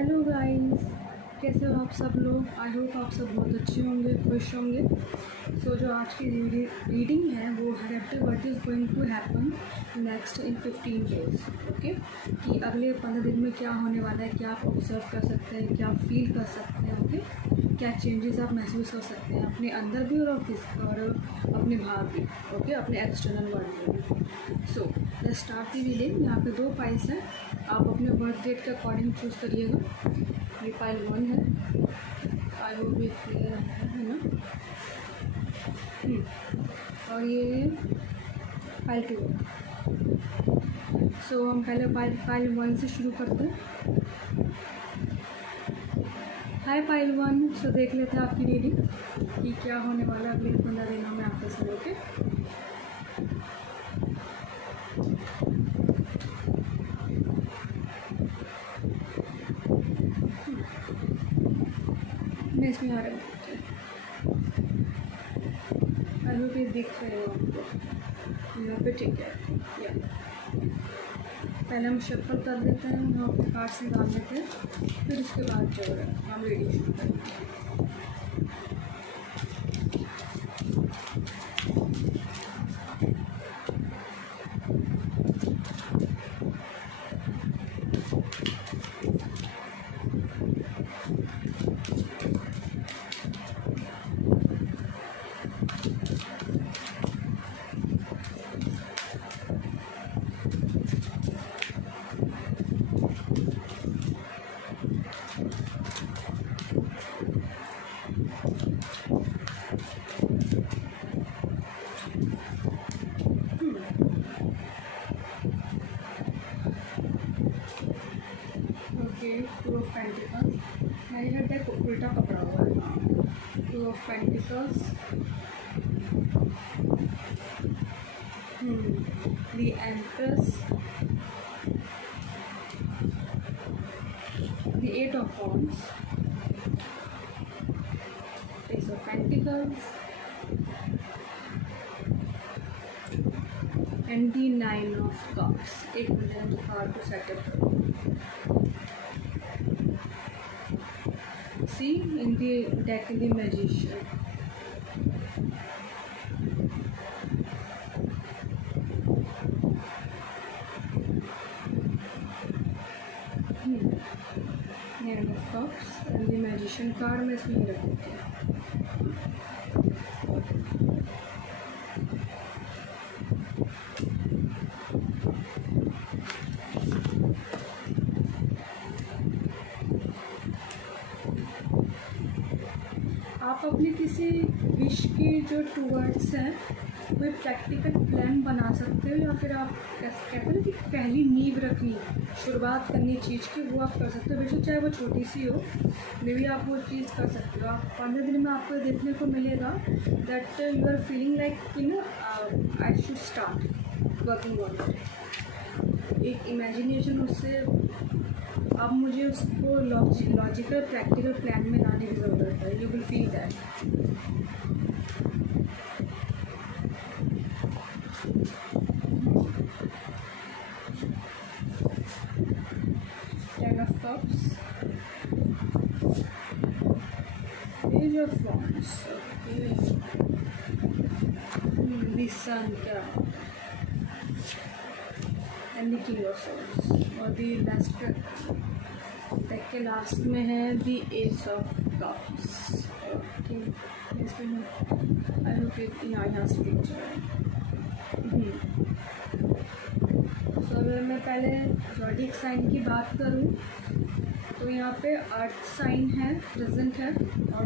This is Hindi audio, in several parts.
हेलो गाइस, कैसे हो आप सब लोग। आई होप आप सब बहुत अच्छे होंगे, खुश होंगे। सो जो आज की रीडिंग है वो है what is going to happen next in 15 days. Okay, कि अगले 15 दिन में क्या होने वाला है, क्या आप ऑब्जर्व कर सकते हैं, क्या आप फील कर सकते हैं। ओके, क्या चेंजेस आप महसूस कर सकते हैं अपने अंदर भी और अपने बाहर भी। ओके, अपने एक्सटर्नल वर्ल्ड में भी। So let's start the reading. यहाँ पे 2 पाइल्स हैं, आप अपने बर्थ डेट के अकॉर्डिंग चूज़ करिएगा। ये पाइल 1 है। आई होप ये क्लियर है ना। और ये पाइल 2 है। सो हम पहले पाइल 1 से शुरू करते हैं। हाय पाइल 1। सो देख लेते हैं आपकी रीडिंग कि क्या होने वाला है अगले 15 दिनों में आपके से। ओके, मैं इसमें आ रहा हूँ। आई होप ये दिख रहे हो आपको यहाँ पे। ठीक है, या पहले हम शफल कर देते हैं, हम अपने कार्ड से डाल लेते हैं, फिर उसके बाद जो है हम रीडिंग शुरू करेंगे। टू ऑफ पेंटिकल्स, मैंने लगता है उल्टा पकड़ा हुआ है। हाँ, 2 of pentacles, the empress, the 8 of wands, Ace of Pentacles, and the 9 of Cups। एक मिनट कार्ड को सेटअप करो। See in the deck the Magician, Nine of Cups and the Magician card मैं इसमें रख देती हूँ। आप अपने किसी विश की जो टूवर्ड्स हैं कोई प्रैक्टिकल प्लान बना सकते हो, या फिर आप कहते हैं कि पहली नींव रखनी, शुरुआत करनी चीज़ की, वो आप कर सकते हो। बेशक चाहे वो छोटी सी हो, मे भी आप वो चीज़ कर सकते हो। आप 15 दिन में आपको देखने को मिलेगा that you are feeling like I should start working on it. एक इमेजिनेशन, उससे अब मुझे उसको लॉजिकल प्रैक्टिकल प्लान में लाने की ज़रूरत है। You will feel that. Ten of Cups, Page of Wands, okay, the Sun card, and the King of Swords, और the last डेक के लास्ट में है दी एस ऑफ कप्स। ओके, इसमें आई होप यहाँ से पिक्चर है। सो अगर मैं पहले ज़ोडिएक साइन की बात करूँ तो यहाँ पे अर्थ साइन है, प्रेजेंट है, और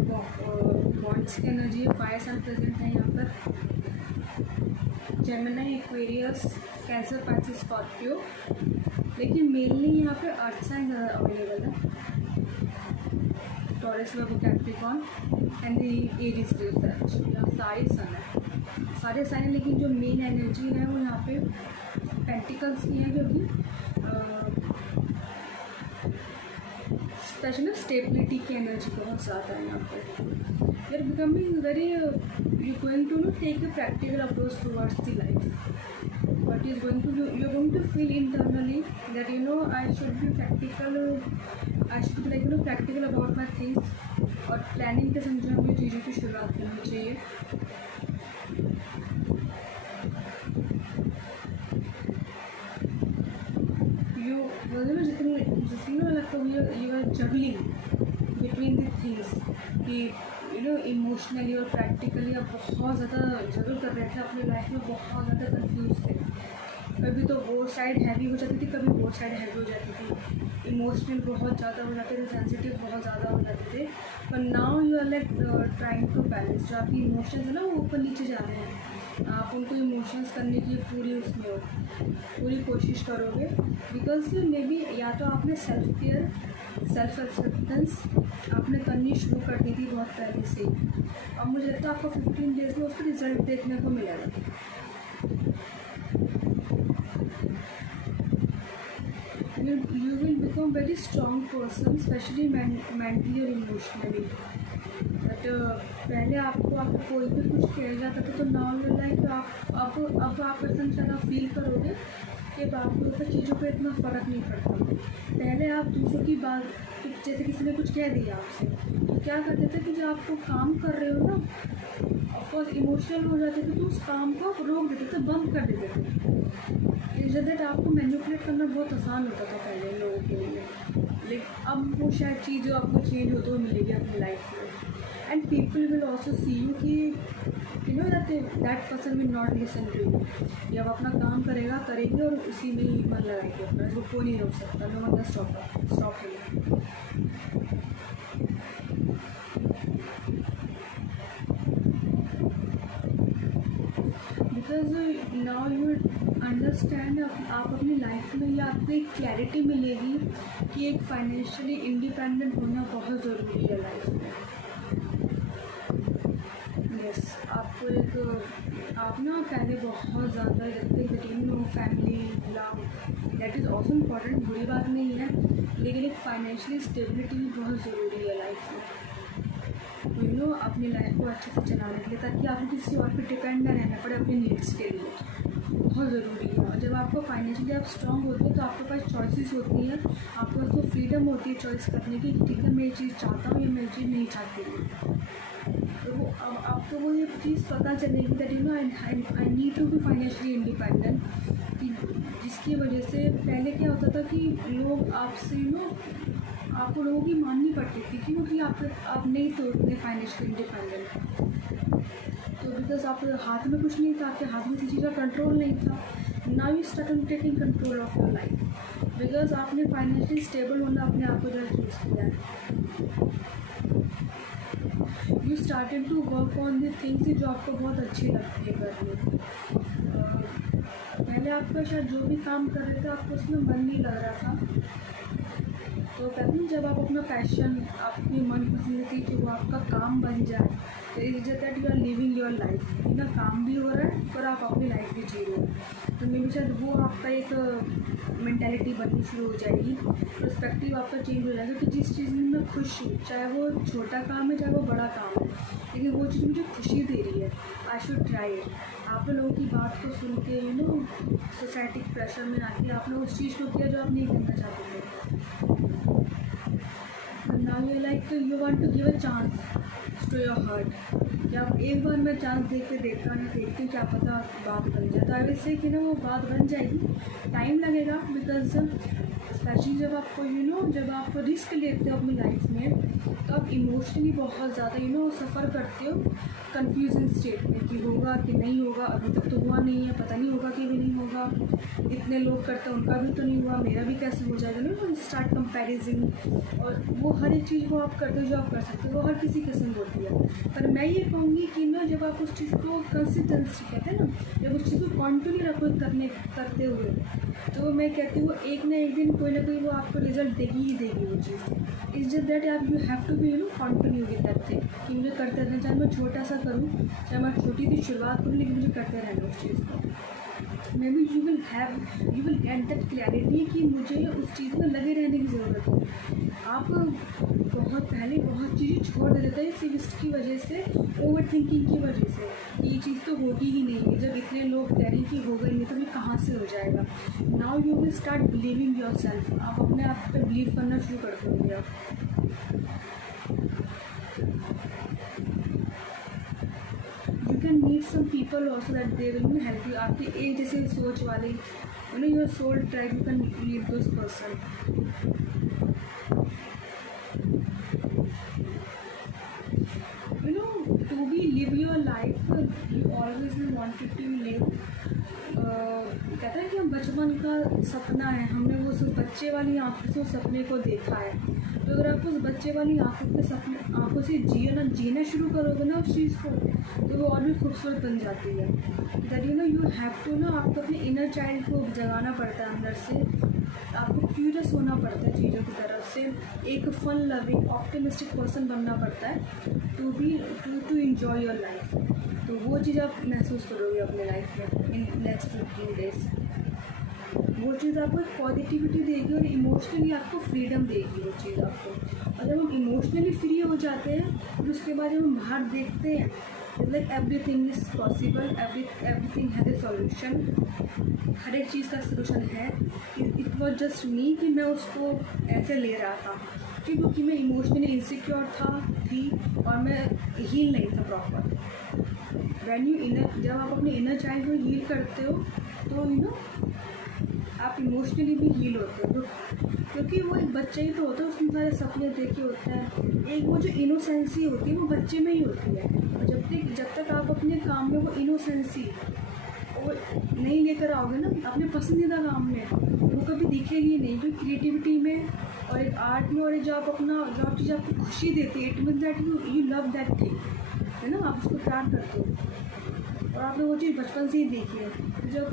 बॉन्ड्स की एनर्जी, फायर साइन प्रेजेंट है यहाँ पर। Gemini, Aquarius, cancer, Pisces, Scorpio, लेकिन मेनली यहाँ पे अर्थ साइन ज़्यादा अवेलेबल है। Taurus, Virgo, Capricorn and the Aries, यहाँ सारे सन है, सारे साइन है। लेकिन जो मेन एनर्जी है वो यहाँ पे पेंटिकल्स की है, जो कि स्पेशल स्टेबिलिटी की एनर्जी बहुत ज़्यादा है यहाँ पे। You are becoming very, you going to no take a practical approach towards the life, but what is going to you're going to feel internally that I should be practical, I should be like practical about my things, और प्लानिंग के समझ में मुझे चीज़ों की शुरुआत करनी चाहिए। You are juggling between the things कि इमोशनली और प्रैक्टिकली आप बहुत ज़्यादा जगल कर रहे थे अपनी लाइफ में, बहुत ज़्यादा कंफ्यूज थे। कभी तो वो साइड हैवी हो जाती थी, कभी वो साइड हैवी हो जाती थी, इमोशनल बहुत ज़्यादा हो जाते थे, सेंसिटिव बहुत ज़्यादा हो जाते थे। पर now you are like trying to balance. जो आपकी इमोशंस है ना वो ऊपर नीचे जा रहे हैं, आप उनको इमोशंस करने की पूरी उसमें हो, पूरी कोशिश करोगे। बिकॉज मे बी या तो आपने सेल्फ केयर, सेल्फ एक्सेप्टेंस आपने करनी शुरू कर दी थी बहुत पहले से ही, अब मुझे लगता है आपको 15 डेज़ में उसका रिजल्ट देखने को मिलेगा। You will become very strong person, especially mentally और emotionally. बट पहले आपको कोई भी कुछ कह जाता था तो नाउ यू लाइक अब आप ऐसा ज़्यादा फील करोगे कि आपको ऊपर चीज़ों पे इतना फ़र्क नहीं पड़ता। पहले आप दूसरों की बात, जैसे किसी ने कुछ कह दिया आपसे, तो क्या करते थे कि जब आपको काम कर रहे हो ना, ऑफकोर्स इमोशनल हो जाते थे तो उस काम को आप रोक देते थे, बंद कर देते थे। इस दैट आपको मैनिपुलेट करना बहुत आसान होता था पहले लोगों के लिए, लेकिन अब वो शायद चीज़ जो आपको चेंज होते हुए मिलेगी अपनी लाइफ में। And people will also see you कि that person will not listen to you. जब अपना काम करेगी और उसी में ही मन लगाएगी अपना, वो कोई नहीं रोक सकता। No one stop him. Because now you understand, आप अपनी लाइफ में या आपको एक क्लैरिटी मिलेगी कि एक फाइनेंशियली इंडिपेंडेंट होना बहुत ज़रूरी है लाइफ में। यस, आपको आप ना पहले बहुत ज़्यादा family love, that is also important, बुरी बात नहीं है, लेकिन एक फाइनेंशियली स्टेबिलिटी भी बहुत ज़रूरी है लाइफ में। अपनी लाइफ को अच्छे से चलाने के लिए, ताकि आपको किसी और पे डिपेंड ना रहना पड़े अपनी नीड्स के लिए, बहुत ज़रूरी है। और जब आपको फाइनेंशियली आप स्ट्रॉन्ग होते हैं तो आपके पास चॉइसेस होती हैं, आपके पास तो फ्रीडम होती है चॉइस करने की, ठीक है मैं ये चीज़ चाहता हूँ या मैं ये चीज़ नहीं चाहती हूँ। तो वो अब आपको वो ये चीज़ पता चलेगी that I need to be financially independent, जिसकी वजह से पहले क्या होता था कि लोग आपसे आपको लोगों की माननी पड़ती थी क्योंकि आप नहीं तो उतने फाइनेंशियली इंडिपेंडेंट। तो बिकॉज आपके हाथ में कुछ नहीं था, आपके हाथ में किसी चीज़ का कंट्रोल नहीं था। Now you start taking control of your life, because आपने फाइनेंशियली स्टेबल होना अपने आप को जो चूज़ किया है। You started to work on the things जो आपको बहुत अच्छी लगती है करनी। पहले आपका शायद जो भी काम कर रहे थे आपको उसमें मन नहीं लग रहा था, तो कहते हैं जब आप अपना पैशन, आपकी मनपसंद की कि वो आपका काम बन जाए, तो is that you are living your life, ना काम भी हो रहा है और आप अपनी लाइफ भी जी रहे हो। तो मे बी शायद वो आपका एक मेंटालिटी बननी शुरू हो जाएगी, पर्सपेक्टिव आपका चेंज हो जाएगा कि जिस चीज़ में मैं खुश हूँ, चाहे वो छोटा काम है चाहे वो बड़ा काम है, लेकिन वो चीज़ मुझे खुशी दे रही है, आई शुड ट्राई इट। आपने लोगों की बात को सुन के सोसाइटी के प्रेशर में आके आपने उस चीज़ को किया जो आप नहीं करना चाहते थे। Now you like you want to give a chance to your heart, कि आप एक बार मैं चांस दे के देखती हूँ क्या पता बात बन जाए। तो वैसे कि वो बात बन जाएगी, टाइम लगेगा, बिकॉज स्पेशली जब आपको जब आप रिस्क लेते हो अपनी लाइफ में, तो आप इमोशनली बहुत ज़्यादा सफ़र करते हो कंफ्यूजन स्टेट में कि होगा कि नहीं होगा, अभी तक तो हुआ नहीं है, पता नहीं होगा कि भी नहीं होगा, इतने लोग करते हैं उनका भी तो नहीं हुआ, मेरा भी कैसे हो जाएगा। तो स्टार्ट कंपैरिजन, और वो हर एक चीज़ को आप करते हो जो आप कर सकते हो, वो हर किसी किस्म होती है। पर मैं ये कहूँगी कि जब आप उस चीज़ को कंसिस्टेंसी कहते हैं जब उस चीज़ को कंटिन्यू रखो करते हुए, तो मैं कहती हूँ एक ना एक दिन कोई ना कोई वो आपको रिजल्ट देगी ही देगी वो चीज़। इट्स जस्ट दैट आप you have to be continue with that thing, कि मुझे करते रहना, चाहे मैं छोटा सा करूँ, चाहे मैं छोटी सी शुरुआत करूँ, लेकिन मुझे करते रहना उस चीज़ को। मे be you will get that clarity कि मुझे उस चीज़ में लगे रहने की ज़रूरत है। आप बहुत पहले बहुत चीज़ें छोड़ देता है सिर्फ इसकी वजह से, ओवर थिंकिंग की वजह से, ये चीज़ तो होती ही नहीं है। जब इतने लोग कह रहे हैं कि हो गई नहीं तो ये कहाँ से हो जाएगा। Now you will start believing your self, आप अपने आप पे बिलीव करना शुरू कर दोगे आप। You can meet some people also that they will help you, आपके एक जैसे सोच वाले, you know your soul tribe, you can meet those person. To be live your life, you always wanted to live। कहते हैं कि हम बचपन का सपना है, हमने वो उस बच्चे वाली आंखों से उस सपने को देखा है। तो अगर आप उस बच्चे वाली आंखों से जीना शुरू करोगे ना उस चीज़ को, तो वो और भी खूबसूरत बन जाती है। दैट यू हैव टू आपको अपने इनर चाइल्ड को जगाना पड़ता है अंदर से, आपको क्यूरियस होना पड़ता है चीज़ों की तरफ से, एक फन लविंग ऑप्टिमिस्टिक पर्सन बनना पड़ता है टू एंजॉय योर लाइफ। तो वो चीज़ आप महसूस करोगे अपने लाइफ में इन नेक्स्ट 15 डेज। वो चीज़ आपको एक पॉजिटिविटी देगी और इमोशनली आपको फ्रीडम देगी वो चीज़ आपको। और जब हम इमोशनली फ्री हो जाते हैं, फिर उसके बाद जब हम बाहर देखते हैं, like everything is possible, everything has a solution, हर एक चीज़ का सॉल्यूशन है। इट वॉज जस्ट मी कि मैं उसको ऐसे ले रहा था क्योंकि मैं इमोशनली इनसिक्योर थी और मैं हील नहीं था प्रॉपर। जब आप अपने इनर चाइल्ड को हील करते हो तो आप इमोशनली भी हील होते हो, क्योंकि वो एक बच्चा ही तो होता है, उसने सारे सपने देखे होते हैं। एक वो जो इनोसेंसी होती है वो बच्चे में ही होती है। और जब तक आप अपने काम में वो इनोसेंसी वो नहीं लेकर आओगे ना अपने पसंदीदा काम में, वो कभी दिखेगी नहीं। क्योंकि क्रिएटिविटी में और एक आर्ट में और जो आप चीज़ आपको खुशी देती है, it means that you love that thing, है ना, आप उसको प्यार करते हो और आपने वो चीज़ बचपन से ही देखी है। जब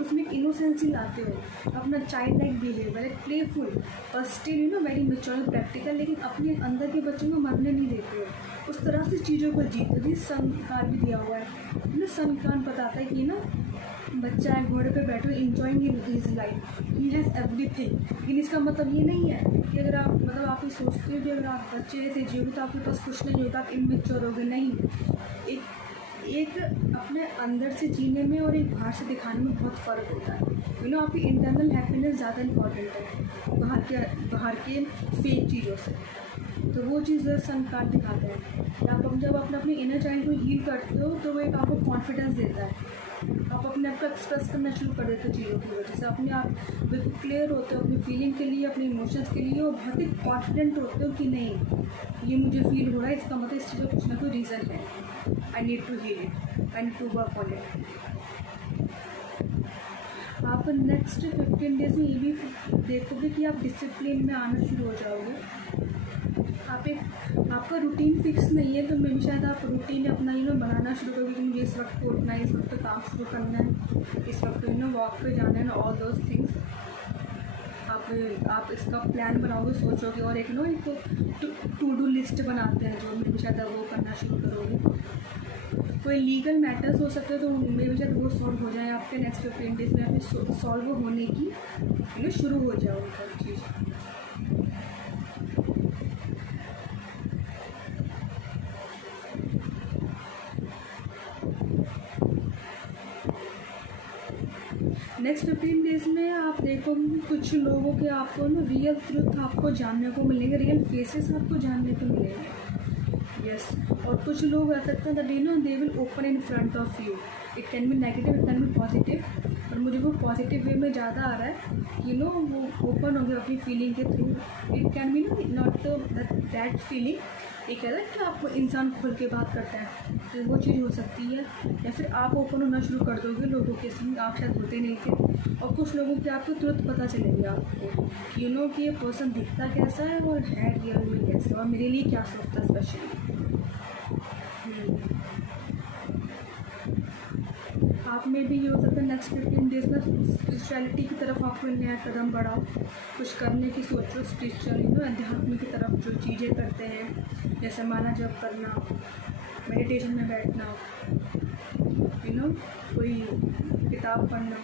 उसमें इनोसेंसी लाते हो, अपना चाइल्ड लाइक बिहेवियर, एक प्लेफुल और स्टिल वेरी मेच्योर प्रैक्टिकल, लेकिन अपने अंदर के बच्चों को मरने नहीं देते हो, उस तरह से चीज़ों को जीते। जिस संस्कार भी दिया हुआ है ना, संस्कार बताता है कि ना बच्चा है घोड़े पे बैठो, enjoying his life, he has everything. लेकिन इसका मतलब ये नहीं है कि अगर आप ये सोचते हो कि अगर आप बच्चे जैसे जियोगे तो आपके पास कुछ नहीं होगा, आप इमेच्योर होगे। नहीं, एक अपने अंदर से जीने में और एक बाहर से दिखाने में बहुत फ़र्क होता है। आपकी इंटरनल हैप्पीनेस ज़्यादा इंपॉर्टेंट है बाहर के फेक चीज़ों से। तो वो चीज़ सन कार्ड दिखाते हैं। जब अपने इनर चाइल्ड को हील करते हो तो वो एक आपको कॉन्फिडेंस देता है, आप अपने आप को एक्सप्रेस करना शुरू कर देते हो चीज़ों की वजह से, अपने आप बिल्कुल क्लियर होते हो अपनी फीलिंग के लिए, अपने इमोशंस के लिए, और बहुत ही कॉन्फिडेंट होते हो कि नहीं ये मुझे फील हो रहा है, इसका मतलब इस चीज़ का कुछ ना कोई रीज़न है, I need to heal it, I need to work on it. आप नेक्स्ट 15 डेज में ये भी देखोगे कि आप डिसिप्लिन में आना शुरू हो जाओगे। आपका रूटीन फिक्स नहीं है तो मे भी शायद आप रूटीन अपना बनाना शुरू करोगे कि मुझे इस वक्त को उठना है, इस वक्त काम शुरू करना है, इस वक्त वॉक पे जाना है, ऑल दोज थिंग्स आप इसका प्लान बनाओगे, सोचोगे, और एक टू डू लिस्ट बनाते हैं जो मे भी शायद वो करना शुरू करोगे। कोई लीगल मैटर्स हो सकते हैं तो मे भी शायद वो सॉल्व हो जाए आपके नेक्स्ट 15 डेज में, आप सॉल्व होने की शुरू हो जाओगे हर चीज़। नेक्स्ट 15 डेज में आप देखोगे कुछ लोगों के आपको रियल ट्रुथ आपको जानने को मिलेंगे, रियल फेसेस आपको जानने को मिलेंगे। यस, और कुछ लोग ऐसा सकते हैं they will open in front of you. It can B negative, it can B positive, और मुझे वो पॉजिटिव वे में ज़्यादा आ रहा है वो ओपन होंगे अपनी फीलिंग के through. It can B not that feeling, एक है कि आपको इंसान खुल के बात करता है तो वो चीज़ हो सकती है, या फिर आप ओपन होना शुरू कर दोगे लोगों के संग, आप शायद होते नहीं थे, और कुछ लोगों के आपको तुरंत पता चलेगी आपको कि ये पर्सन दिखता कैसा है और है रियल में कैसा, और मेरे लिए क्या सोचता है स्पेशली। आप में भी ये हो सकता है नेक्स्ट 15 डेज में स्पिरिचुअलिटी की तरफ आपको नया कदम बढ़ाओ, कुछ करने की सोचो स्पिरिचुअल अध्यात्म की तरफ, जो चीज़ें करते हैं जैसे माला जप करना, मेडिटेशन में बैठना, कोई किताब पढ़ना,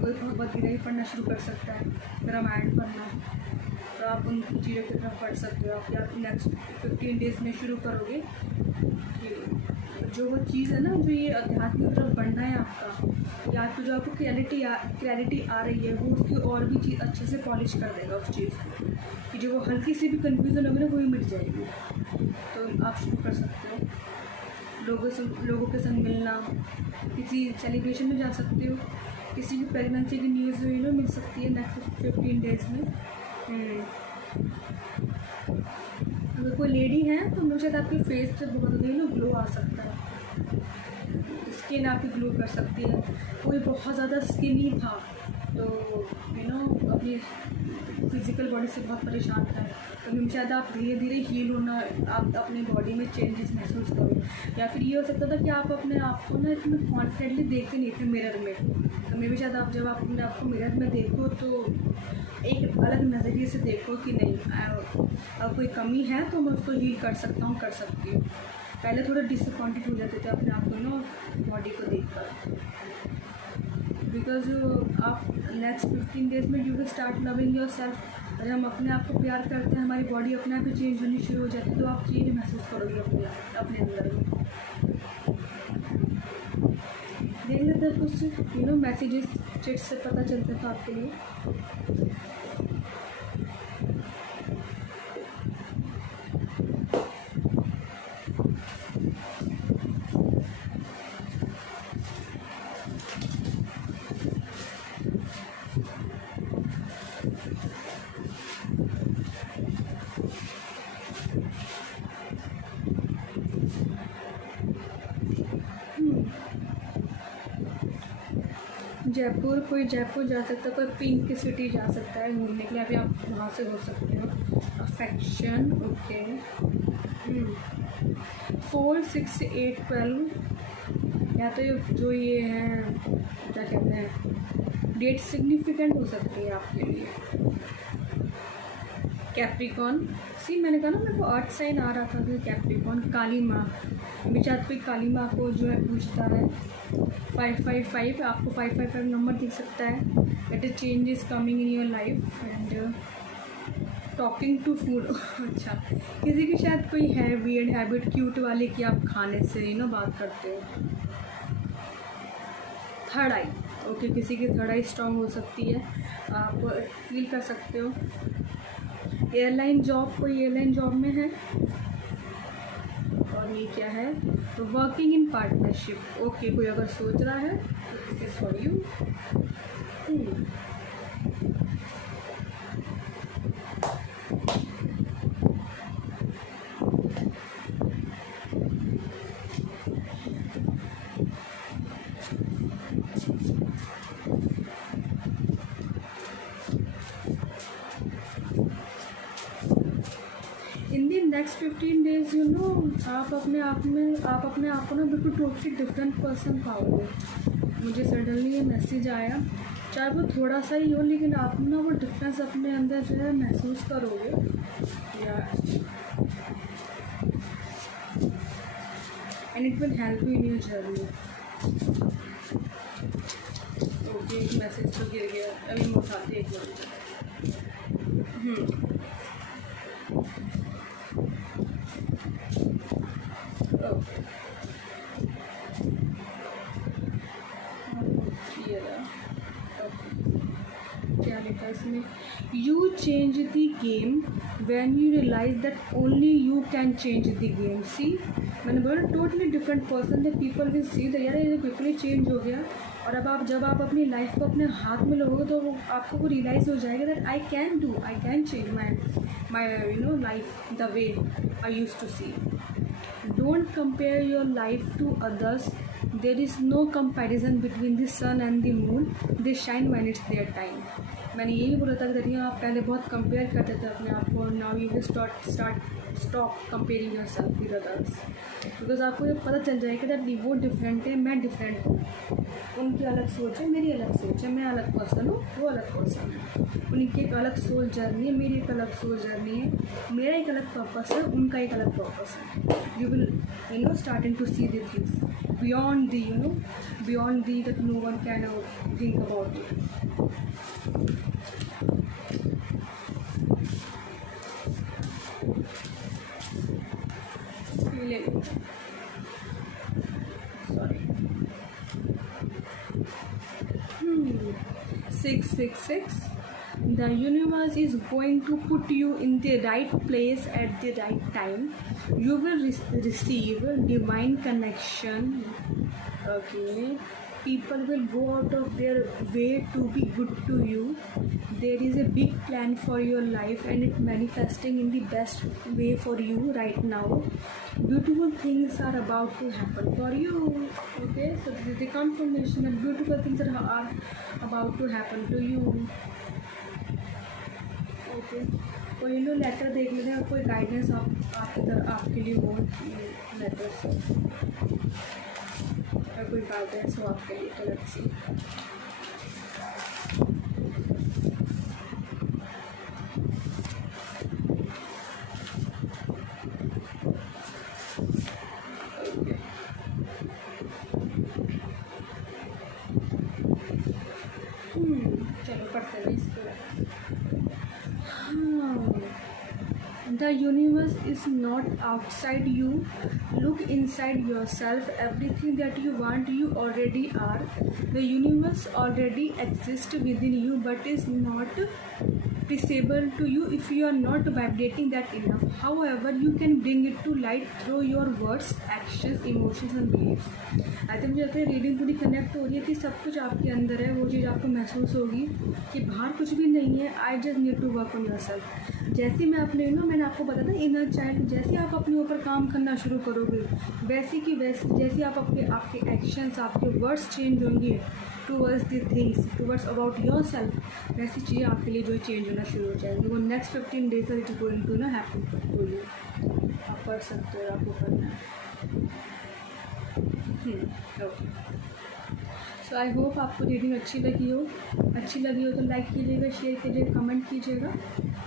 कोई भगवद गीता ही पढ़ना शुरू कर सकता है, रामायण पढ़ना, तो आप उन चीज़ों की तरफ बढ़ सकते हो। आप या नेक्स्ट 15 डेज़ में शुरू करोगे कि जो वो चीज़ है ना, जो ये अध्यात्म की तरफ बढ़ना है आपका, या तो जो आपको क्लैरिटी आ रही है वो उसकी और भी चीज़ अच्छे से पॉलिश कर देगा उस चीज़ को, कि जो वो हल्की सी भी कन्फ्यूज़न होगी ना वो ही मिट जाएगी। तो आप शुरू कर सकते हो। लोगों के संग मिलना, किसी सेलिब्रेशन में जा सकते हो, किसी की प्रेगनेंसी की न्यूज़ मिल सकती है नेक्स्ट 15 डेज़ में। अगर कोई लेडी है तो मुझे शायद आपके फेस पे बहुत ग्लो आ सकता है, स्किन आपकी ग्लो कर सकती है। कोई बहुत ज़्यादा स्किनी था तो अपनी फिज़िकल बॉडी से बहुत परेशान था, तो शायद आप धीरे धीरे हील होना, आप अपनी बॉडी में चेंजेस महसूस करो। या फिर ये हो सकता था कि आप अपने आप को ना इतने कॉन्फिडेंटली देखते नहीं थे मिरर में, तो मे भी शायद आप जब आप अपने आप को मिरर में देखो तो एक अलग नज़रिए से देखो कि नहीं अब कोई कमी है तो मैं उसको हील कर सकता हूँ, कर सकती हूँ। पहले थोड़ा डिसअपॉइंटेड हो जाते थे अपने आप को बॉडी को देखकर, बिकॉज आप नेक्स्ट 15 डेज़ में you will start loving your self. अगर हम अपने आप को प्यार करते हैं, हमारी बॉडी अपने आप ही चेंज होनी शुरू हो जाती है, तो आप चेंज महसूस करोगे अपने अंदर में। देख लेते हैं कुछ मैसेजेस चिट से पता चलता था आपके लिए। कोई जयपुर जा सकता है, कोई पिंक की सिटी जा सकता है घूमने के लिए, अभी आप वहाँ से हो सकते हो। Affection okay. 4, 6, 8, 12 या तो जो ये है क्या कहते हैं डेट सिग्निफिकेंट हो सकती है आपके लिए। कैप्रिकॉन, मैंने कहा ना मेरे को अर्थ साइन आ रहा था कि कैप्रिकॉन। काली माँ, बेचात कोई काली माँ को जो है पूछता है। 555 आपको 555 नंबर दिख सकता है। That is change is coming in your life and talking to food. अच्छा, किसी की शायद कोई है वियर्ड हैबिट क्यूट वाली कि आप खाने से बात करते हो। थर्ड आई ओके, किसी की थर्ड आई स्ट्रांग हो सकती है, आप फील कर सकते हो। एयरलाइन जॉब, कोई एयरलाइन जॉब में है। और ये क्या है, तो वर्किंग इन पार्टनरशिप ओके, कोई अगर सोच रहा है तो is for you. Next 15 days आप अपने आप को ना बिल्कुल टोटली डिफरेंट पर्सन पाओगे। मुझे सडनली ये मैसेज आया, चाहे वो थोड़ा सा ही हो, लेकिन आप ना वो डिफरेंस अपने अंदर जो है महसूस करोगे। या and it will help you in your journey. Okay, एक मैसेज तो गिर गया, अभी मैं उठाती एक मिनट। क्या लिखा इसमें, you change the game when you realise that only you can change the game. See, मैंने बोला totally different person, the people will see that यार ये बिल्कुल ही चेंज हो गया। और जब आप अपनी लाइफ को अपने हाथ में लोगे तो आपको वो रियलाइज़ हो जाएगा that I can change my life the way I use to see. Don't compare your life to others, there is no comparison between the sun and the moon, they shine when it's their time. मैंने यही बोला था कि आप पहले बहुत कंपेयर करते थे अपने आप को, now you will stop comparing your self with others, because आपको ये पता चल जाएगा दैट वो डिफरेंट है, मैं डिफरेंट हूँ। उनकी अलग सोच है, मेरी अलग सोच है, मैं अलग पर्सन हूँ, वो अलग पर्सन है। उनकी एक अलग सोच जर्नी है, मेरी एक अलग सोच जर्नी है, मेरा एक अलग पर्पस है, उनका एक अलग पर्पस है। You will starting to see the things beyond the that no one can think about it. ले लो, sorry. 666, the universe is going to put you in the right place at the right time. You will receive divine connection. Okay, people will go out of their way to be good to you. There is a big plan for your life and it manifesting in the best way for you right now. Beautiful things are about to happen for you. Okay, so this is the confirmation that beautiful things are about to happen to you. Okay, कोई लो लेटर देख लेते हैं, कोई गाइडेंस आपके लिए हो लेटर से, अगर कोई गाइडेंस हो आपके लिए तरफ से। चलो पढ़ते हैं इसको। The universe is not outside you. Look inside yourself. Everything that you want, you already are. The universe already exists within you, but is not visible to you if you are not vibrating that enough. However, you can bring it to light through your words, actions, emotions and beliefs. I think मुझे लगता है रीडिंग पूरी कनेक्ट हो रही है कि सब कुछ आपके अंदर है, वो चीज़ आपको महसूस होगी कि बाहर कुछ भी नहीं है। I just need to work on yourself. जैसे मैं अपने मैंने आपको बताया था इनर चाइल्ड, जैसे आप अपने ऊपर काम करना शुरू करोगे वैसे कि वैसे जैसे आप आपके एक्शंस, आपके वर्ड्स चेंज होंगे towards the things, towards about your self, वैसी चीज़ें आपके लिए जो चेंज होना शुरू हो जाएंगी। वो next 15 days it is going to happen to you. आप पढ़ सकते हो, आपको करना है। ओके, सो आई होप आपको रीडिंग अच्छी लगी हो तो लाइक कीजिएगा, शेयर कीजिएगा, कमेंट कीजिएगा।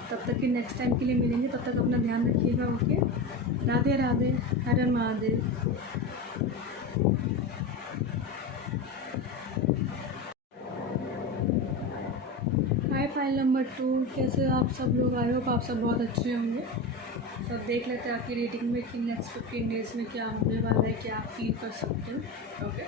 तब तक के नेक्स्ट टाइम के लिए मिलेंगे, तब तक अपना ध्यान रखिएगा। ओके, राधे राधे, हर हर महादेव। हाय फाइल नंबर 2, कैसे आप सब लोग? आई होप आप सब बहुत अच्छे होंगे। सब देख लेते हैं आपकी रीडिंग में कि नेक्स्ट 15 डेज में क्या होने वाला है, क्या आप फील कर सकते हो। ओके,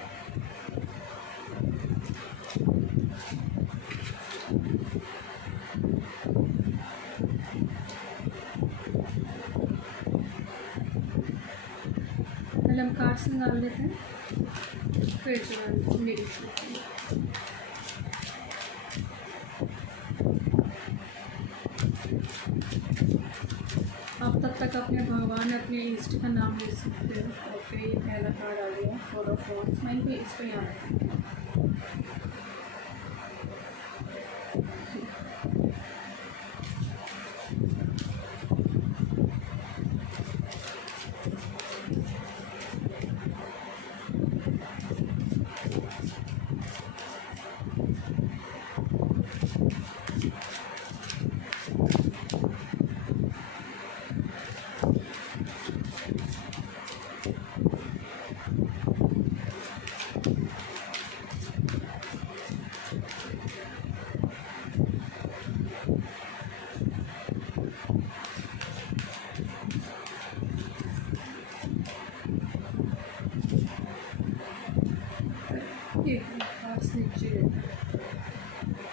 पहले हम कार्ड्स निकाल लेते हैं, फिर जो मेरी आप तब तक अपने भगवान, अपने इष्ट का नाम ले सकते हो। ओके, ये पहला कार्ड आ गया, 4 ऑफ वांड्स। मैं इनको इस पर याद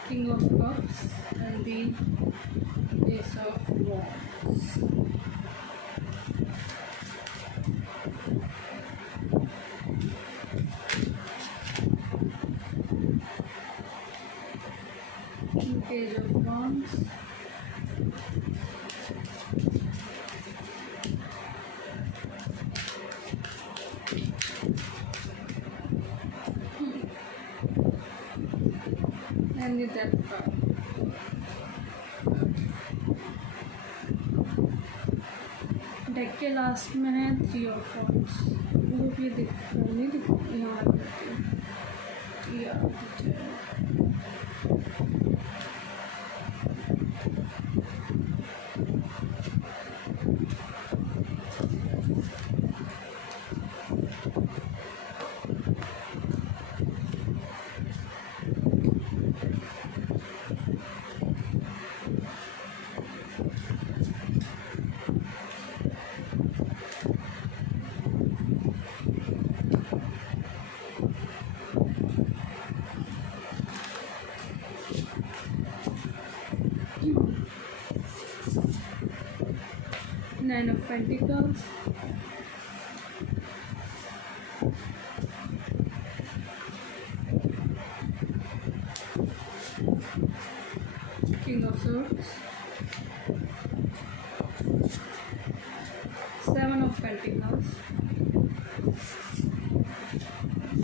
King of Cups and the Ace of Wands. Page of Wands. And the Death card. Deck के लास्ट में है 3 ऑफ वांड्स। वो भी नहीं दिख यहाँ 9 of Pentacles, King of Swords, 7 of Pentacles,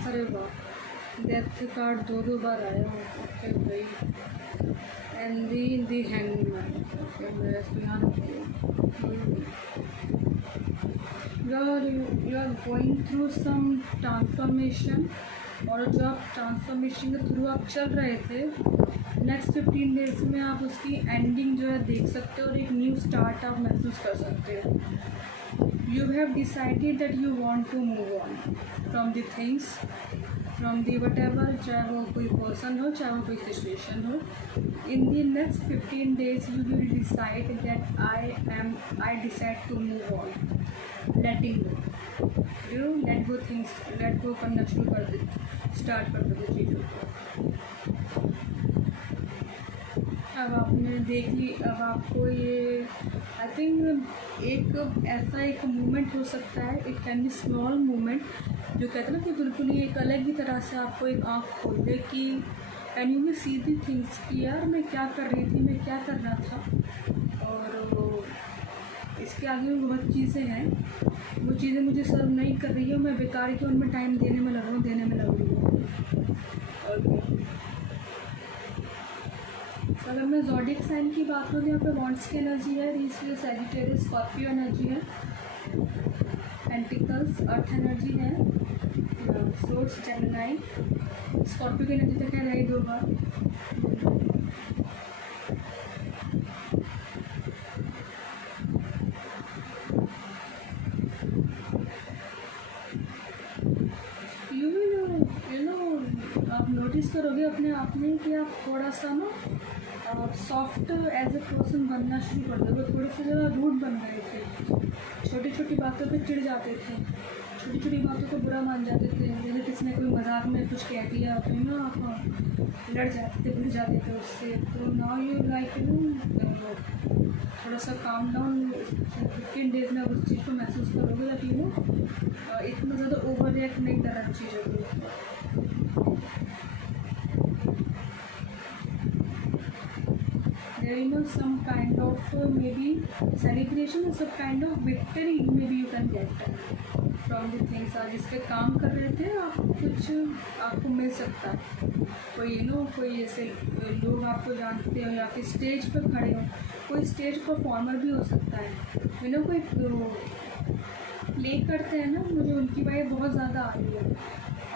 अरे वाह, डेथ कार्ड दो बार आया हूँ। ओके भाई, एंड दी हैंगमैन। ओके, मैं इसको यहाँ रखती हूँ। You are going through some transformation, और जो आप ट्रांसफॉर्मेशन के थ्रू आप चल रहे थे, नेक्स्ट 15 डेज में आप उसकी एंडिंग जो है देख सकते हो और एक न्यू स्टार्ट आप महसूस कर सकते हो। You have decided that you want to move on from the things, from the whatever, चाहे वो कोई person हो, चाहे वो कोई situation हो। In the next 15 days you will decide that I decide to move on, letting go, let go things, let go करना शुरू कर दे, start कर दो चीज़ों को। अब आपने देख ली, अब आपको ये आई थिंक एक ऐसा एक मूवमेंट हो सकता है, it can B small movement, जो कहते हैं ना कि बिल्कुल ही एक अलग ही तरह से आपको एक आँख खोल दे कि and you will see the things कि यार मैं क्या कर रही थी, मैं क्या कर रहा था। और इसके आगे भी बहुत चीज़ें हैं, वो चीज़ें मुझे सर्व नहीं कर रही है, मैं बेकार की उनमें टाइम देने में लग रही हूँ। और अगर मैं ज़ोडिएक साइन की बात करूँ, यहाँ पे वॉन्ड्स की एनर्जी है, इसलिए सैजिटेरियस स्कॉर्पियो एनर्जी है, पेंटिकल्स अर्थ एनर्जी है, सोर्स जेमिनी, स्कॉर्पियो की एनर्जी तक है रही 2 बार। यू नो आप नोटिस करोगे अपने आप में कि आप थोड़ा सा ना सॉफ्ट एज ए पर्सन बनना शुरू कर दोगे। थोड़े से ज़्यादा रूड बन गए थे, छोटी छोटी बातों पे चिढ़ जाते थे, छोटी छोटी बातों को बुरा मान जाते थे, जैसे किसी ने कोई मजाक में कुछ कह दिया तो ना आप लड़ जाते थे, भिड़ जाते थे उससे। तो नाउ यू लाइक थोड़ा सा काम डाउन, 15 डेज में उस चीज़ को महसूस करोगे कि इतना ज़्यादा ओवर रिएक्ट नहीं कर रहा चीज़ों को। There is some kind of maybe celebration or some kind of victory maybe you can get from the things। आज इस पे काम कर रहे थे आप, कुछ आपको मिल सकता है। कोई कोई ऐसे लोग आपको जानते हो या फिर स्टेज पर खड़े हो, कोई स्टेज परफॉर्मर भी हो सकता है। कोई प्ले करते हैं ना, मुझे उनकी वाइब बहुत ज़्यादा आ रही है।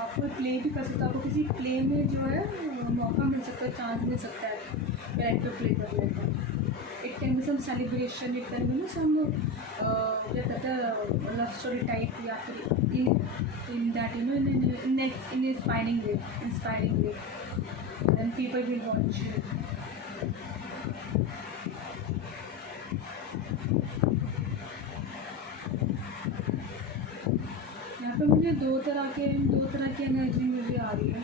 आपको प्ले भी कर सकता है, आपको किसी प्ले में जो है मौका मिल सकता है, चांस मिल सकता है कैरेक्टर प्ले करने का। It can be some celebration, it can be some क्या कहते हैं लव स्टोरी टाइप, या फिर in that in inspiring way then people will watch you. यहाँ पे मुझे दो तरह की एनर्जी मुझे आ रही है।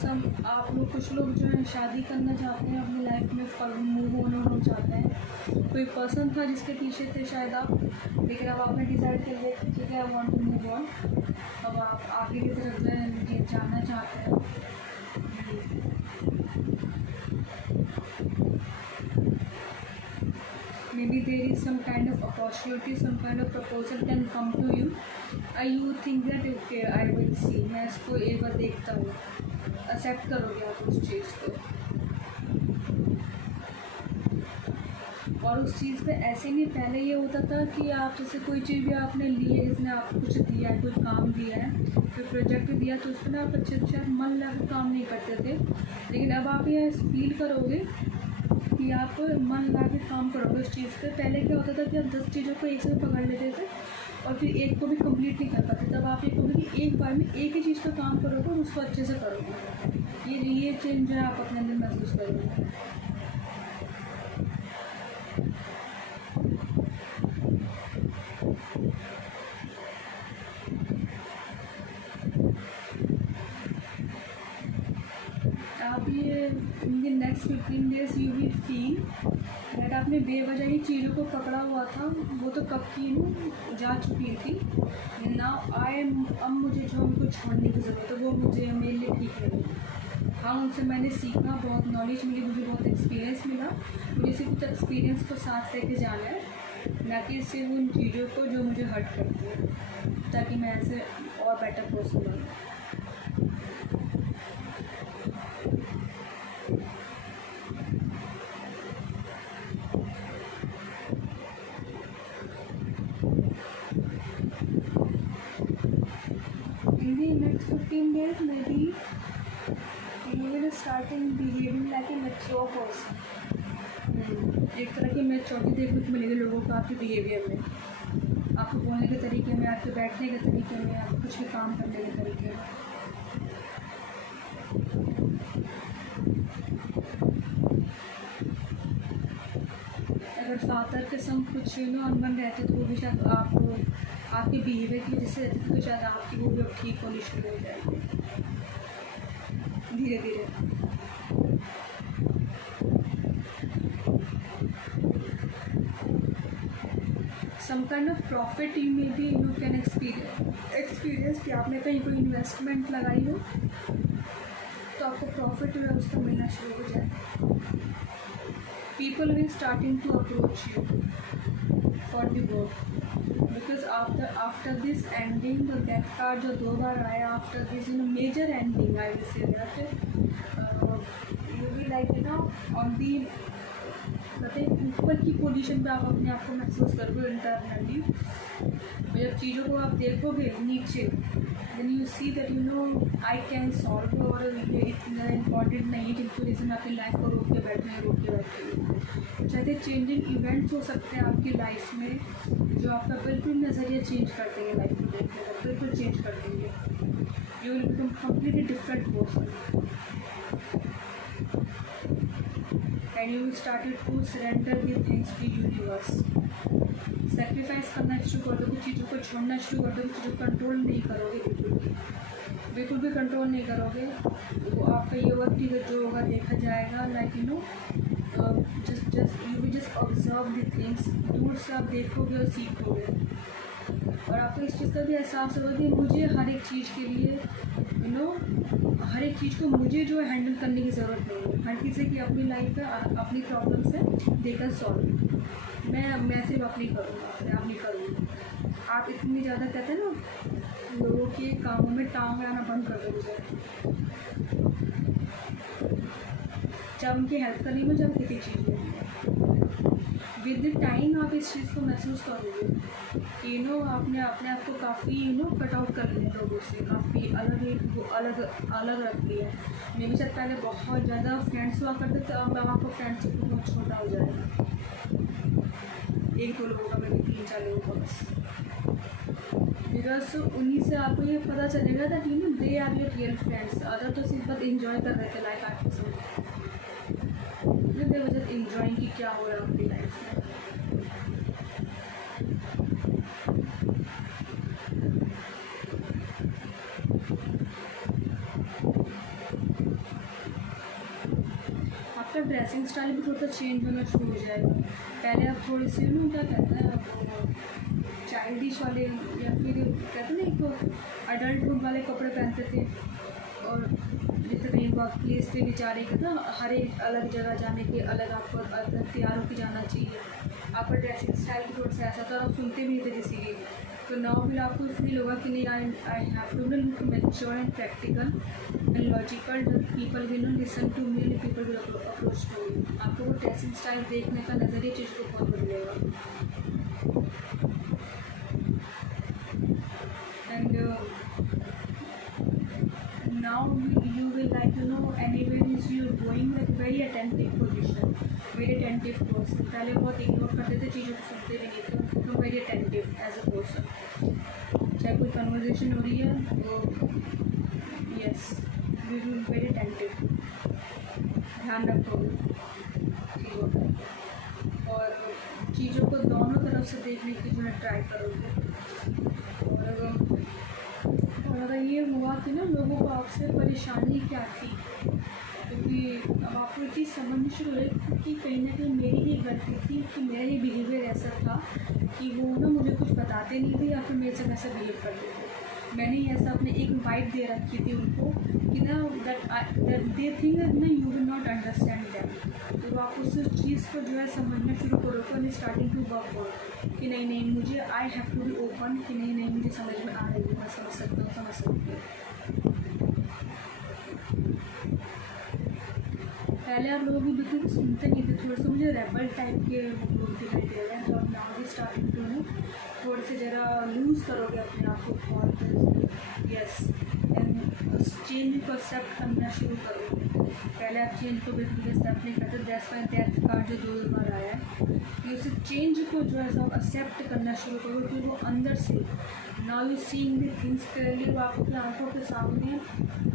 सम आप लोग, कुछ लोग जो है शादी करना चाहते हैं, अपनी लाइफ में मूव ऑन होना चाहते हैं। कोई पर्सन था जिसके पीछे थे शायद आप, लेकिन अब आपने डिसाइड कर लिया कि ठीक है I want to move on, अब आप आगे की तरफ जाना चाहते हैं। Maybe there is some kind of opportunity, some kind of proposal can come to you. You think that okay, I will see, मैं इसको एक बार देखता हूँ, एक्सेप्ट करोगे आप उस चीज़ को। और उस चीज़ पे ऐसे नहीं, पहले ये होता था कि आप जैसे कोई चीज़ भी आपने ली है, जिसने आपको कुछ दिया है, कोई काम दिया है, कोई प्रोजेक्ट दिया, तो उस पर आप अच्छे मन लगा काम नहीं करते थे। लेकिन अब आप ये फील करोगे कि आप मन लगा के काम करोगे उस चीज़ पे। पहले क्या होता था कि आप 10 चीज़ों को एक साथ पकड़ लेते थे और फिर एक को भी कंप्लीट नहीं कर पाते। तब आप ये कहोगे कि एक बार में एक ही चीज़ का काम करोगे और उसको अच्छे से करोगे। ये चेंज जो है आप अपने अंदर महसूस करोगे। In the next 15 days you will feel that आपने बेवजह ही चीज़ों को पकड़ा हुआ था, वो तो कब की जा चुकी थी। नाउ आई एम, अब मुझे जो उनको छोड़ने की ज़रूरत है वो मुझे मेरे लिए ठीक लगे। हाँ, उनसे मैंने सीखा, बहुत नॉलेज मिली, मुझे बहुत एक्सपीरियंस मिला। मुझे सिर्फ एक्सपीरियंस को साथ लेके जाना है, ना कि सिर्फ उन चीज़ों को जो मुझे हर्ट करती है, ताकि मैं ऐसे और बेटर पर्सन बनूँ। In the next 15 days, maybe you will starting behaving like a mature person. एक तरह की मैच्योरिटी देखने को मिलेगी लोगों को आपके बिहेवियर में, आपको बोलने के तरीके में, आपके बैठने के तरीके में, आपको कुछ भी काम करने के तरीके में। अगर फादर के संग कुछ अनबन रहते तो वो भी शायद आपके बिहेवियर की वजह से रहती, तो शायद आपकी वो भी अब ठीक होनी शुरू हो जाएगी धीरे धीरे। Some kind of profit you may be you can experience कि आपने कहीं कोई इन्वेस्टमेंट लगाई हो तो आपको प्रॉफिट जो है उसका मिलना शुरू हो जाए। People will starting to approach you for the work, because after this ending the death card जो 2 बार आया, after this major ending I will say that you will like on the कहते हैं ऊपर की पोजीशन पे आप अपने आप को महसूस करोगे इंटरनली। जब चीज़ों को आप देखोगे नीचे, then you see that I can solve, और ये इतना इम्पॉर्टेंट नहीं है जिनको रीज़न आपकी लाइफ को रोक के बैठे हैं। चाहे चेंजिंग इवेंट्स हो सकते हैं आपकी लाइफ में जो आपका बिल्कुल नज़रिया चेंज कर देंगे, लाइफ को देखने का बिल्कुल चेंज कर देंगे। You will become completely different person and you will started to surrender the things to universe। Sacrifice करना शुरू कर दोगे, चीज़ों को छोड़ना शुरू कर दोगे, चीज़ों को कंट्रोल नहीं करोगे, बिल्कुल भी कंट्रोल नहीं करोगे। वो आपका ये होगा कि जो होगा देखा जाएगा, like just you will just observe the things, दूर से आप देखोगे और सीखोगे, और आपको इस चीज़ का भी एहसास होगा कि मुझे हर एक चीज़ के लिए हर एक चीज़ को मुझे जो है हैंडल करने की ज़रूरत नहीं है। हर किसी की अपनी लाइफ है, अपनी प्रॉब्लम्स है, देकर सॉल्व। मैं सिर्फ अपनी करूँगा, मैं अपनी करूँगी। आप इतनी ज़्यादा कहते हैं ना लोगों के कामों में टांग आना बंद कर दोगे, जब उनकी हेल्प करनी हो, जब किसी चीज़ में विद द टाइम आप इस चीज़ को महसूस करोगे कि आपने अपने आप को काफ़ी कट आउट कर लिया लोगों से, काफ़ी अलग रख लिया। मेरे साथ पहले बहुत ज़्यादा फ्रेंड्स हुआ करते थे, अब आपको फ्रेंड्स बहुत छोटा हो जाएगा, 1-2 लोगों का, मेरे 3-4 लोगों का बस। बिकॉज उन्हीं से आपको ये पता चलेगा that they are your real friends. Other तो सिर्फ बस इंजॉय कर रहे थे लाइफ आपके साथ, दे वर जस्ट इंजॉइंग कि क्या हो रहा है अपनी लाइफ में। आपका ड्रेसिंग स्टाइल भी थोड़ा चेंज होना शुरू हो जाएगा। पहले आप थोड़ी सी क्या कहते हैं चाइल्डिश वाले या फिर कहते हैं ना एक अडल्टहुड वाले कपड़े पहनते थे, और जैसे कहीं वर्क प्लेस पे भी जा रही है ना, हर एक अलग जगह जाने के अलग आपको अलग तैयार होकर जाना चाहिए। आपका ड्रेसिंग स्टाइल भी थोड़ा सा ऐसा था, आप सुनते भी थे किसी की, तो नाउ फिर आपको फील होगा कि नहीं, I have to look mature and practical and logical, people will listen to me and people will approach to me. आपको वो ड्रेसिंग स्टाइल देखने का नज़रिया चीज़ को बहुत बदलेगा। And now you will like anywhere is you going like very attentive position, very attentive person। पहले बहुत इग्नोर करते थे, चीज़ों को सुनते भी नहीं थे, तो very attentive as a person. चाहे कोई कन्वर्जेशन हो रही है तो yes you will very attentive, ध्यान रखोगे चीज़ों का, और चीज़ों को दोनों तरफ से देखने की जो है ट्राई करोगे। और अगर ये हुआ कि लोगों को आपसे परेशानी क्या थी, क्योंकि अब आपको एक चीज़ समझनी शुरू हुई कि कहीं ना कहीं मेरी ही गलती थी कि मेरा ही बिहेवियर ऐसा था कि वो ना मुझे कुछ बताते नहीं थे या फिर मेरे से वैसे बिहेव करते थे। मैंने ही ऐसा अपने एक वाइब दे रखी थी उनको कि ना दैट दे थिंक ना you will not understand that. तो आप उस चीज़ को जो है समझना शुरू करो तो स्टार्टिंग टू वर्क कि नहीं नहीं मुझे I have to be open कि नहीं नहीं मुझे समझ में आ रही है, मैं समझ सकता हूँ, समझ सकती हूँ। पहले आप लोगों की बिल्कुल सुनते नहीं थे, थोड़े से मुझे रेबल टाइप के लोग दिखाई दे रहे हैं। तो आप नाउ भी स्टार्टिंग टू ना थोड़े से ज़रा लूज़ करोगे अपने आप को बहुत, यस, एंड चेंज को एक्सेप्ट करना शुरू करोगे। पहले आप चेंज को बिल्कुल एक्सेप्ट नहीं करते, दैट्स व्हाई डेथ कार्ड जो 2 बार आया है कि उस चेंज को जो है सब एक्सेप्ट करना शुरू करो कि वो अंदर से now you seeing the things clearly, वो आपको अपनी आँखों के सामने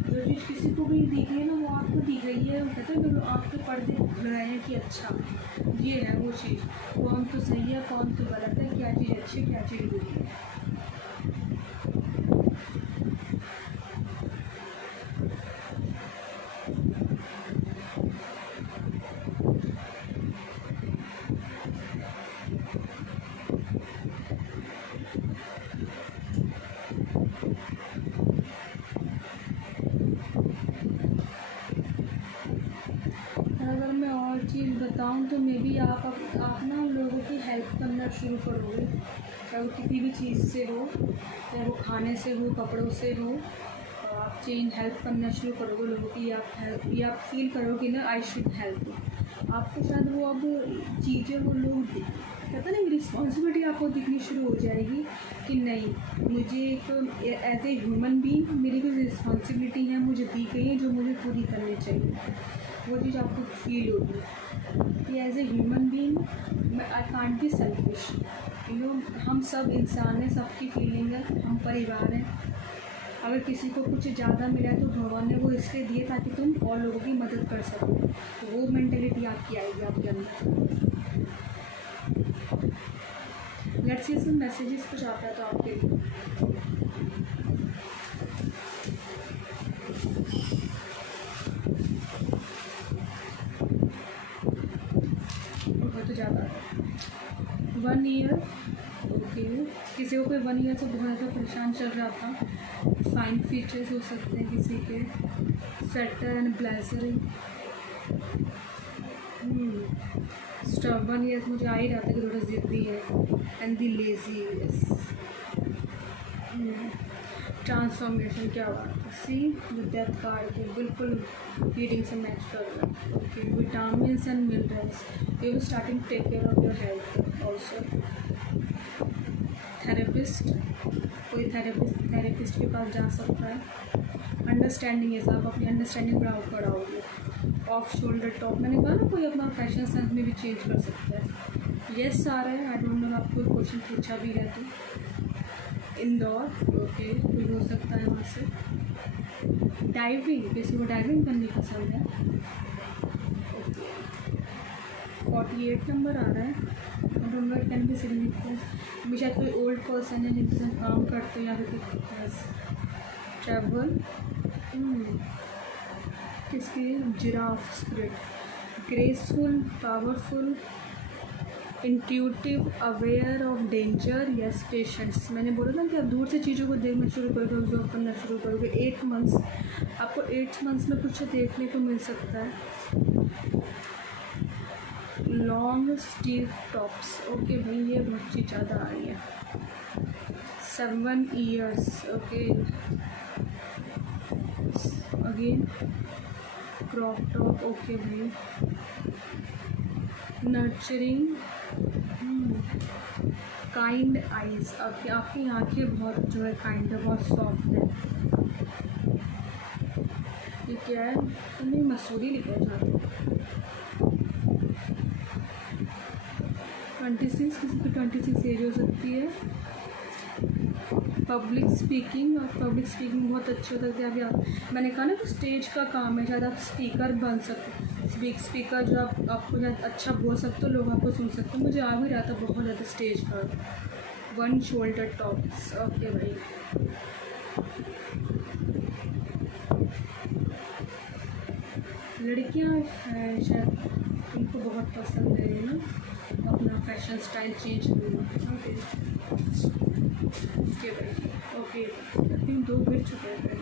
जो चीज़ किसी को भी दिख रही है ना वो आपको दिख रही है। वो कहते हैं कि आँख के पर्दे खुल रहे हैं कि अच्छा ये है वो चीज़, कौन तो सही है कौन तो गलत है, क्या चीज़ अच्छी है क्या चीज़ बुरी है। अगर मैं और चीज़ बताऊं तो मे बी आप ना लोगों की हेल्प करना शुरू करोगे, चाहे वो किसी भी चीज़ से हो, चाहे वो खाने से हो, कपड़ों से हो, तो आप हेल्प करना शुरू करोगे लोगों की। आप हेल्प या आप फील करोगे ना आई शुड हेल्प, आपको शायद वो अब चीज़ें वो लोग कहते नहीं रिस्पॉन्सिबिलिटी आपको दिखनी शुरू हो जाएगी कि नहीं मुझे एक एज ए ह्यूमन बीइंग मेरी कोई रिस्पॉन्सिबिलिटी है मुझे दी गई है जो मुझे पूरी करनी चाहिए। वो चीज़ आपको फील होगी कि as a human being I can't be selfish, you know. हम सब इंसान हैं, सबकी फीलिंग है, हम परिवार हैं। अगर किसी को कुछ ज़्यादा मिला है तो भगवान ने वो इसलिए दिए ताकि तुम और लोगों की मदद कर सको, तो वो मेंटेलिटी आपकी आएगी आपके अंदर। लेट्स सी इसमें मैसेजेस कुछ आता है तो आपके लिए बहुत ज़्यादा 1 ईयर, ओके। किसी को कोई 1 ईयर से बहुत ज़्यादा परेशान चल रहा था, फाइन फीचर्स हो सकते हैं किसी के, सेटर एंड ब्लेजरिंग, स्टबर्न, यस मुझे आ ही रहा था कि थोड़ा ज़िद्दी है, and the lazy, yes, transformation, क्या बात है। सी विद डेथ कार्ड के बिल्कुल रीडिंग से मैच कर रहा है, okay. Vitamin and minerals, you will starting take care of your health also. Therapist, कोई थेरेपिस्ट के पास जा सकता है। अंडरस्टैंडिंग है, आप अपनी अंडरस्टैंडिंग बढ़ाओगे। ऑफ शोल्डर टॉप, मैंने कहा ना कोई अपना फैशन सेंस में भी चेंज कर सकता है। येस आ रहा है, आई डोंट नो आपको क्वेश्चन पूछा भी है तो। इंदौर, ओके, कोई हो सकता है वहाँ से। डाइविंग, किसी को डाइविंग करनी पसंद है, ओके। 48 नंबर आ रहा है, I don't know it can B significance, मुझे कोई ओल्ड पर्सन है जिनके साथ काम करते हैं या फिर ट्रैवल, किसकी giraffe spirit, graceful, powerful, intuitive, aware of danger, yes patients. मैंने बोला ना कि आप दूर से चीज़ों को देखना शुरू करोगे, ऑब्जर्व करना शुरू करोगे। 8 मंथ्स, आपको 8 मंथ्स में कुछ देखने को मिल सकता है। लॉन्ग स्टीव टॉप्स, ओके भाई ये बहुत चीज़ ज़्यादा आ रही है। 7 years, okay. Again crop top, okay भाई। नर्चरिंग, काइंड आइज़, आपकी आँखें बहुत जो है काइंड है, बहुत सॉफ्ट है। ये क्या है, नहीं मसूरी लिखा है जहाँ 26, किसी की 26 एज हो सकती है। पब्लिक स्पीकिंग, और पब्लिक स्पीकिंग बहुत अच्छी हो सकती है। अभी आप, मैंने कहा ना कि स्टेज का काम है, शायद आप स्पीकर बन सकते, स्पीकर जो आपको अच्छा बोल सकते हो, लोग आपको सुन सकते हो। मुझे आ भी रहा था बहुत ज़्यादा स्टेज पर। 1 शोल्डर टॉप्स, ओके भाई। लड़कियां शायद उनको बहुत पसंद है ना अपना फैशन स्टाइल चेंज करना। ओके भाई ओके, आई थिंक 2 गिर चुके हैं पहले।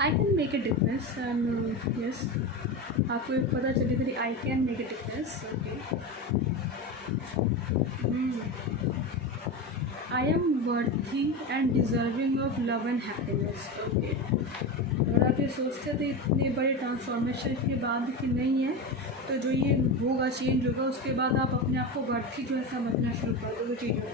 I can make a difference and yes, आपको एक पता चले मेरी I can make a difference. Okay, I am worthy and deserving of love and happiness. Okay, अगर आप ये सोचते थे इतने बड़े ट्रांसफॉर्मेशन के बाद कि नहीं है, तो जो ये होगा चेंज होगा, उसके बाद आप अपने आप को वर्थी जो है समझना शुरू कर दोगे चीज़ों को।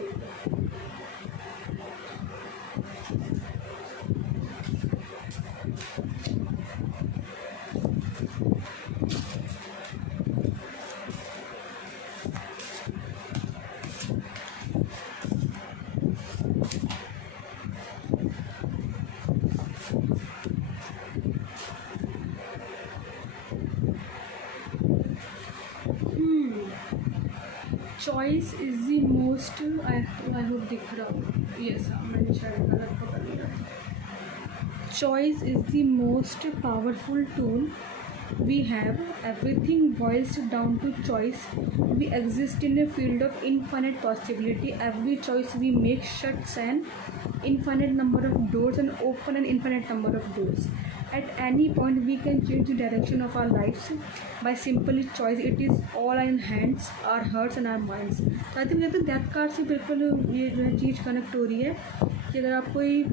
Choice is the most, I hope दिख रहा हो, यस हाँ मैंने शायद गलत पकड़ लिया। Choice is the most powerful tool we have. Everything boils down to choice. We exist in a field of infinite possibility. Every choice we make shuts an infinite number of doors and open an infinite number of doors. At any point we can change the direction of our lives by simple choice. It is all in hands, our hearts and our minds. तो आई थिंक डेप्थ कार्ड से बिल्कुल ये जो है चीज़ कनेक्ट हो रही है कि अगर आप कोई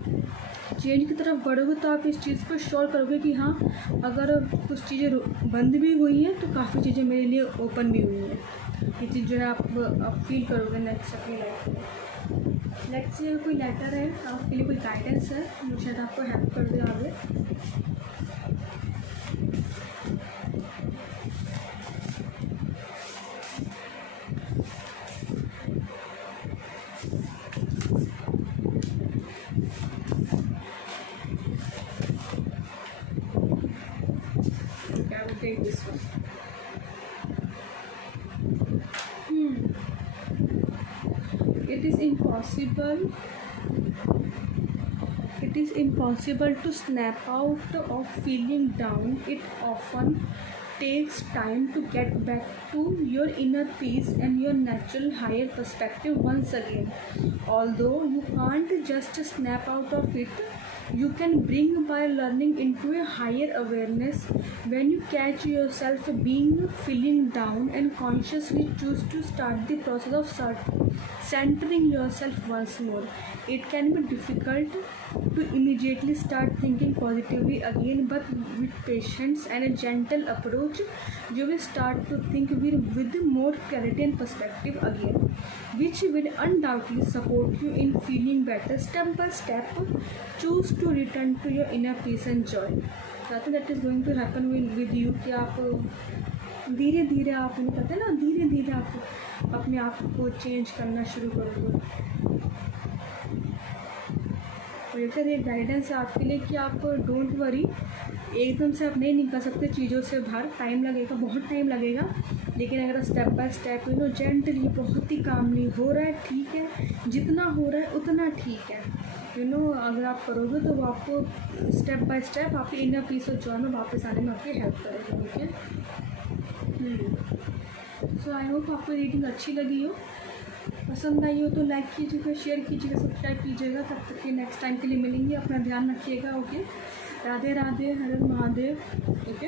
चेंज की तरफ बढ़ोगे तो आप इस चीज़ को श्योर करोगे कि हाँ, अगर कुछ चीज़ें बंद भी हुई हैं तो काफ़ी चीज़ें मेरे लिए ओपन भी हुई हैं। ये चीज़ जो है आप फील करोगे नेक्स्ट अपनी लाइफ में। लेट्स से कोई लेटर है आपके लिए, कोई गाइडेंस है जो शायद आपको हेल्प कर दे आगे। Take this one. It is impossible to snap out of feeling down. It often takes time to get back to your inner peace and your natural higher perspective once again. Although you can't just snap out of it, you can bring by learning into a higher awareness. When you catch yourself feeling down and consciously choose to start the process of centering yourself once more, it can be difficult to immediately start thinking positively again, but with patience and a gentle approach you will start to think with more clarity and perspective again, which will undoubtedly support you in feeling better. Step by step choose to return to your inner peace and joy. I think that is going to happen with you कि आप धीरे धीरे, आप उन्हें पता है ना, धीरे धीरे आप अपने आप को चेंज करना शुरू करोगे। और ये गाइडेंस है आपके लिए कि आप डोंट वरी, एकदम से आप नहीं निकल सकते चीज़ों से बाहर, टाइम लगेगा, बहुत टाइम लगेगा, लेकिन अगर स्टेप बाय स्टेप जेंटली, बहुत ही कामली हो रहा है, ठीक है, जितना हो रहा है उतना ठीक है, अगर आप करोगे तो वो आपको स्टेप बाय स्टेप आपके इनर पीस और जॉय में वापस आने में आपकी हेल्प करेगा। ओके, सो आई होप आपको रीडिंग अच्छी लगी हो, पसंद आई हो तो लाइक कीजिएगा, शेयर कीजिएगा, सब्सक्राइब कीजिएगा। तब तक के नेक्स्ट टाइम के लिए मिलेंगे, अपना ध्यान रखिएगा। ओके, राधे राधे, हर हर महादेव। ओके।